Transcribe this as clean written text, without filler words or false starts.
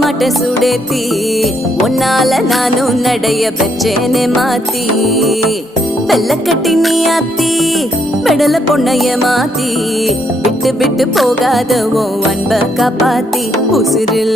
மாட்ட சுடேத்தி உன்னால நானும் நடைய பெற்றேனே மாத்தி வெள்ள கட்டி நீ ஆத்தி பெடல பொண்ணைய மாத்தி விட்டு விட்டு போகாத உன் அன்ப காப்பாத்தி உசிரில்